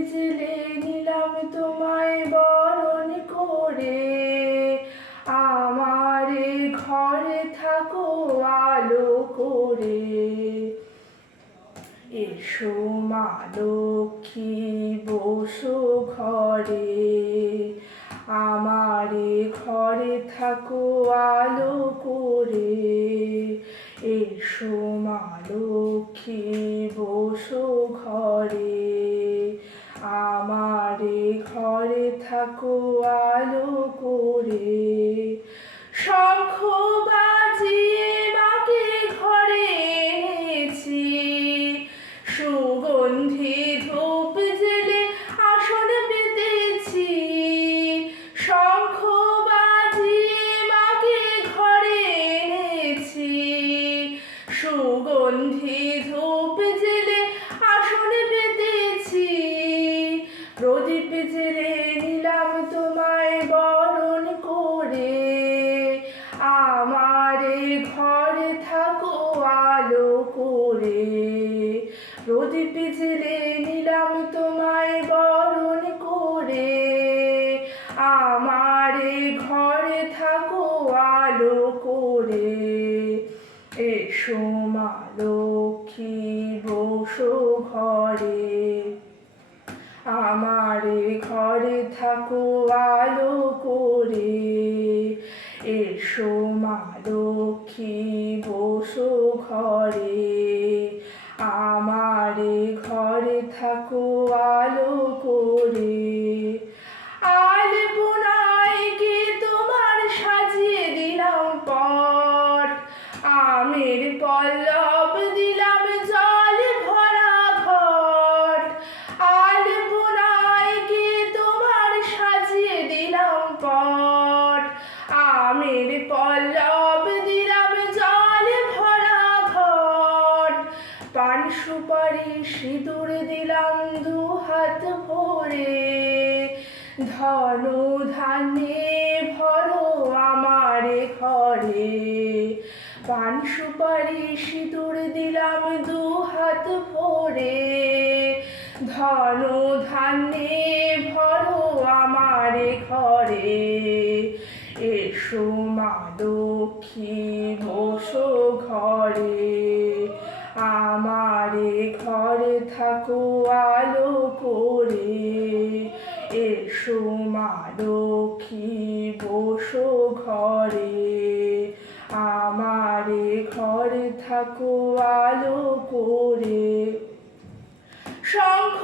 জেলে নিলাম তোমায় বরণ করে। আমার ঘরে থাকো আলো করে। এসো মা লক্ষ্মী, বসো ঘরে। আমার ঘরে থাকো আলো করে। এসো মা লক্ষ্মী, বসো ঘরে। থাকো আলো করে শঙ্খ ঘরে থাকো, আলো করে। প্রদীপ জেলে নিলাম তোমায় বরণ করে। আমারে ঘরে থাকো, আলো করে। এসো মা লক্ষ্মী, বসো ঘরে। আমারে ঘরে থাকো, আলো করে। এসো মা আলো করে। আলপনায় কি তোমার সাজিয়ে দিলাম পট। আমের পল্লব দিলাম সিঁদুর দিলাম দু হাত ভরে। ধন ধানে ভরো আমারে ঘরে। পান সুপারি সিঁদুর দিলাম দু হাত ভরে। ধন ধানে ভরো আমারে ঘরে। এসো মা লক্ষ্মী, বসো ঘরে। থাকো আলো করে এসো মা লক্ষ্মী বসো ঘরে। আমারে ঘরে থাকো আলো করে। শঙ্খ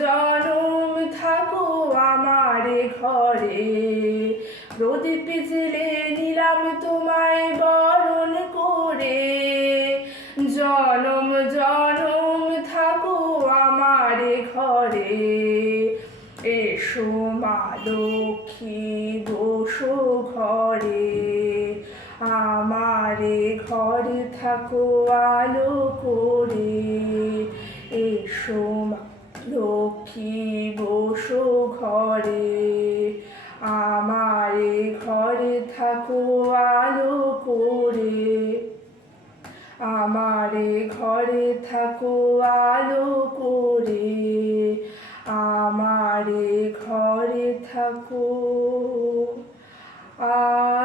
জনম থাকো আমারে ঘরে। প্রদীপ জেলে নিলাম তোমায় বরণ করে। জনম জনম থাকো আমারে ঘরে। এসো মা লক্ষ্মী, বসো ঘরে। আমারে ঘরে থাকো আলো করে। এসো মা লক্ষ্মী বসো ঘরে, আমারে ঘরে থাকো আলো করে। আমারে ঘরে থাকো আলো করে, আমারে ঘরে থাকো। আ